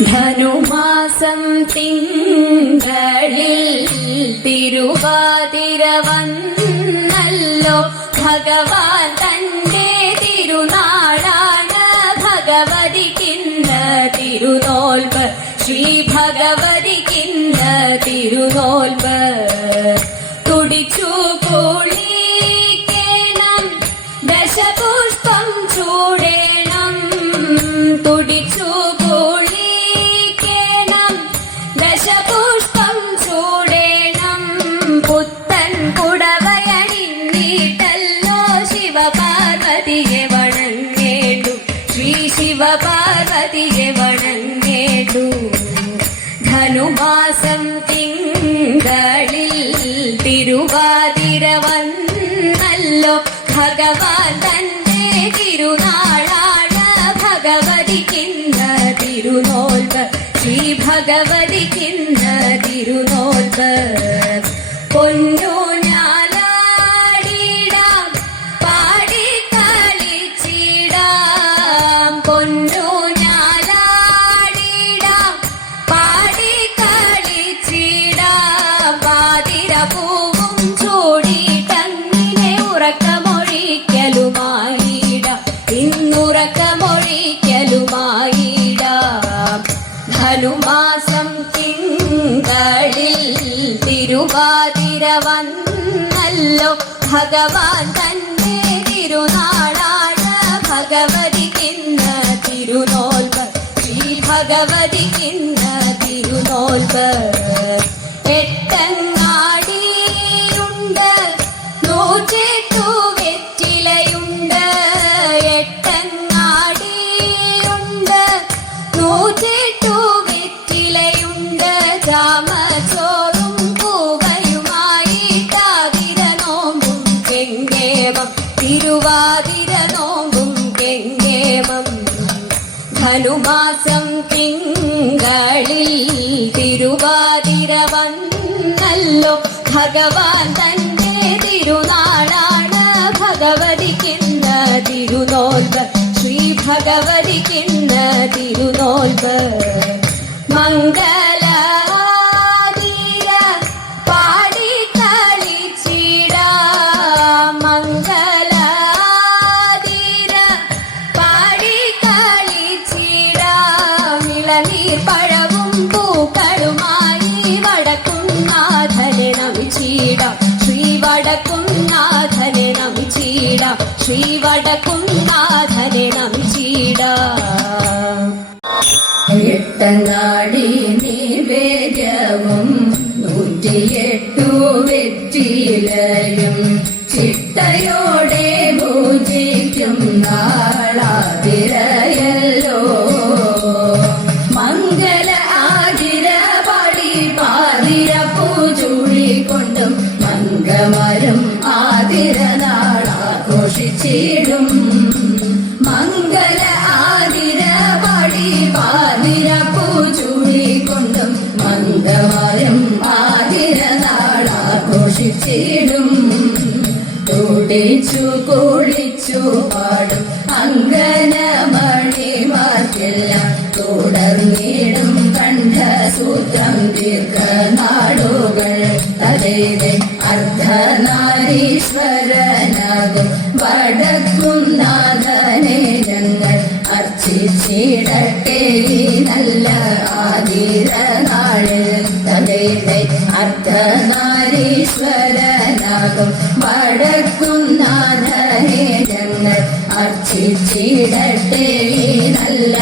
ധനുമാസം തിങ്കളിൽ തിരുവാതിര വന്നല്ലോ. ഭഗവാൻ തന്റെ തിരുനാളാണ് ഭഗവതിക്കിന്ന് തിരുനോൽമ്പ്. ശ്രീ ഭഗവതിക്കിന്ന് തിരുനോൽമ്പ്. തുടിച്ചു കുളിക്കണം, ദശപുഷ്പം ചൂടേണം. തുടിച്ചു കുളിക്കണം, ദശപുഷ്പം ചൂടേണം. പുത്തൻ പുടവയണിഞ്ഞിട്ടല്ലോ ശിവപാർവതിയെ വണങ്ങേണ്ടു. ശ്രീ ശിവപാർവതിയെ വണങ്ങേണ്ടു. ധനുമാസം തിങ്കളിൽ തിരുവാതിര വന്നല്ലോ. ഭഗവാൻ തന്റെ തിരുനാളാണ് ഭഗവതിക്കിന്ന് തിരുനോൽമ്പ്. ശ്രീ ഭഗവതിക്കിന്ന് തിരുനോൽമ്പ്. പൊന്നൂഞ്ഞാലാടിടാം, പാടിക്കളിച്ചിടാം. പൊന്നൂഞ്ഞാലാടിടാം, പാടിക്കളിച്ചിടാം. പാതിരപൂവും ചൂടിട്ടങ്ങിനെ ഉറക്കമൊഴിക്കലുമായിടാം. ഇന്നുറക്കമൊഴിക്കലുമായിടാം. ധനുമാസം തിങ്കളിൽ തിരുവാതിര വന്നല്ലോ. ഭഗവാൻ തന്റെ തിരുനാളാണ് ഭഗവതിക്കിന്ന് തിരുനോൽമ്പ്. ശ്രീ ഭഗവതിക്കിന്ന് തിരുനോൽമ്പ്. എട്ടങ്ങാടിയുണ്ട്, 108 വെറ്റിലയുണ്ട്. എട്ടങ്ങാടിയുണ്ട്, 108 വെറ്റിലയുണ്ട്. ചാമച്ചോറും പൂവയുമായി താതിര നോമ്പും കെങ്കേമം. തിരുവാതിര നോമ്പും കെങ്കേമം. ധനുമാസം തിങ്കളിൽ തിരുവാതിര വന്നല്ലോ. ഭഗവാൻ തന്റെ തിരുനാളാണ് ഭഗവതിക്കിന്ന് തിരുനോൽമ്പ്. ശ്രീ ഭഗവതിക്കിന്ന് തിരുനോൽമ്പ്. മംഗളാതിര പാടിക്കളിച്ചിടാം. മംഗളാതിര പാടിക്കളിച്ചിടാം. ഇളനീർ പഴവും പൂക്കളുമായി വടക്കുംനാഥനെ നമിച്ചിടാം. ശ്രീ വടക്കുംനാഥനെ നമിച്ചിടാം. ശ്രീ വടക്കുംനാഥനെ നമിച്ചിടാം. എട്ടങ്ങാടി നിവേദ്യവും 108 വെറ്റിലയും ചിട്ടയോടെ പൂജിക്കും നാളാതിരയല്ലോ. മംഗല ആതിര പാടി പാതിര പൂചൂടിക്കൊണ്ടും മംഗമരം ആതിര നാളാഘോഷിച്ചിടും. മംഗല ആതിര പാടി പാതിര പൂചൂടിക്കൊണ്ടും മംഗമരം ആതിര നാളാഘോഷിച്ചിടും. തുടിച്ചു കുളിച്ചു പാടും അങ്കനമണിമാർക്കെല്ലാം തുടർന്നിടും കണ്ഠസൂത്രം ദീർഘനാളുകൾ. തതേതെ അർദ്ധനാരീശ്വരനാകും വടക്കുംനാഥനെ ഞങ്ങൾ അർച്ചിച്ചിടട്ടെ നല്ല ആതിര നാളിൽ. തതേതെ അർദ്ധനാരീശ്വരനാകും വടക്കുംനാഥനെ ഞങ്ങൾ അർച്ചിച്ചിടട്ടെ നല്ല